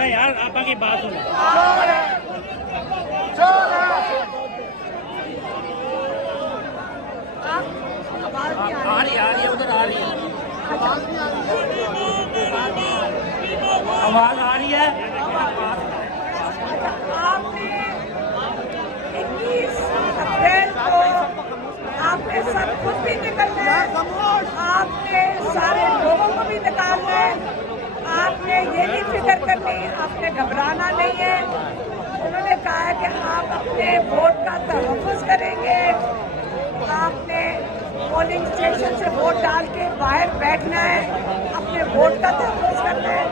सुना यार, आपा की बात सुनो। आ रही है, उधर आ रही है, आवाज आ रही है। आपने 21 अप्रैल को आपने सब कुछ भी निकलना है, आपने सारे लोगों को भी निकालना है, आपने ये नहीं फिक्र करनी, आपने घबराना नहीं है। उन्होंने कहा है कि आप अपने वोट का तहफ़्फ़ुज़ करेंगे, आपने पोलिंग स्टेशन से वोट डाल के बाहर बैठना है, अपने वोट का तहफ़्फ़ुज़ करना है।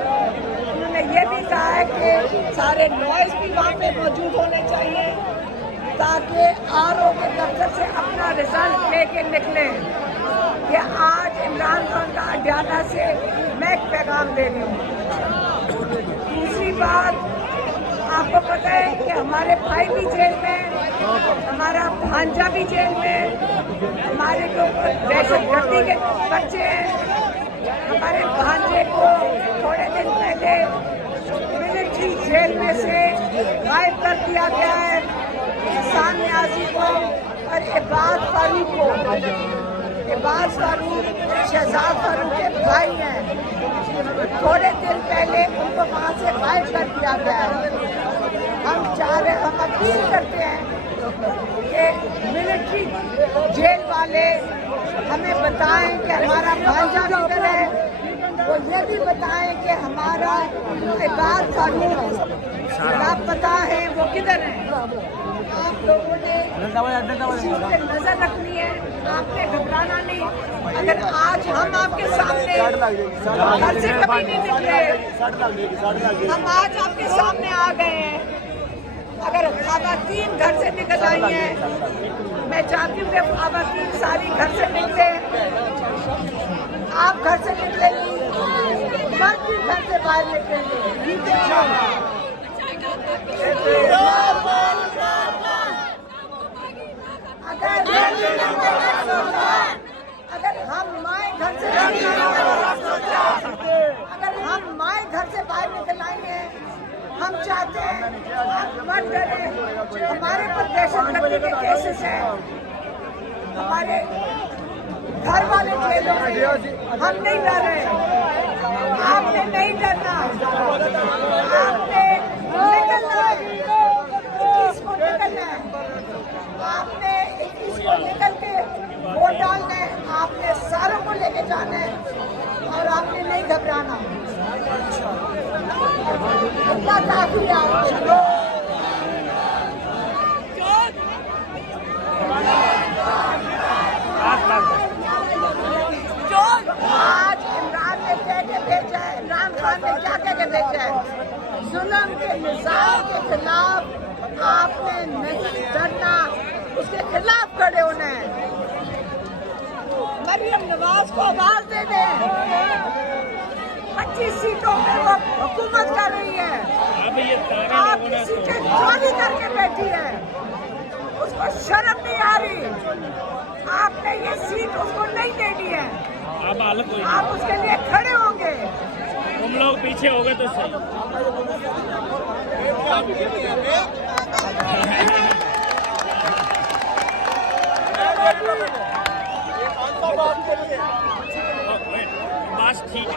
उन्होंने ये भी कहा है कि सारे नॉइज़ भी वहाँ पे मौजूद होने चाहिए ताकि आरओ के दफ्तर से अपना रिजल्ट लेके निकले। ये आज इमरान खान का अड्याला से मैं एक पैगाम दे रही हूँ। दूसरी बात, आपको पता है कि हमारे भाई भी जेल में, हमारा भांजा भी जेल में, हमारे जो दहशतगर्दी के बच्चे हैं, हमारे भांजे को थोड़े दिन पहले मिलिट्री जेल में से गायब कर दिया गया है। एहसान न्याजी को और इबाद फारूक को, इबाद फारूक शहजाद फारूक के भाई हैं, थोड़े दिन पहले उनको वहाँ से गायब कर दिया गया है। हम अपील करते हैं कि मिलिट्री जेल वाले हमें बताएं कि हमारा भांजा किधर है, वो ये भी बताएं कि हमारा इबाद फारूक लापता है, वो किधर है। आप लोगों ने इसी पे नजर रखनी है, आपने घबराना नहीं। अगर आज हम आपके सामने घर से कभी नहीं निकले, हम आज आपके सामने आ गए हैं। अगर ख़वातीन घर से निकल आई हैं, मैं चाहती हूँ कि ख़वातीन सारी घर से निकले। आप घर से निकलेंगी, मर्द भी घर से बाहर निकलेंगे। अगर हम माए घर से घर से बाहर निकल आएंगे, हम चाहते हैं आप मत डरें। हमारे पर दहशतगर्दी के केसेस हैं, हमारे घर वाले जेलों में, हम नहीं डर रहे। आपने नहीं डरना, आपने निकलना है, 21 को निकलना है, आपने 21 को निकल के वोट डालना है, आपने सारों को लेके जाना है और आपने नहीं घबराना। इतना काफी है आज इमरान ने कह के भेजा है, इमरान खान ने क्या कह के भेजा है, जुल्म के निज़ाम के खिलाफ आपने नहीं डरना, उसके खिलाफ खड़े होना है। मरियम नवाज को आवाज दे दें, 25 सीटों में वो हुकूमत कर रही है, आपकी सीटें चोरी करके बैठी है, उसको शर्म नहीं आ रही। आपने ये सीट उसको नहीं देनी है, आप उसके लिए खड़े होंगे। तुम लोग पीछे हो गए तो सही। बस ठीक है।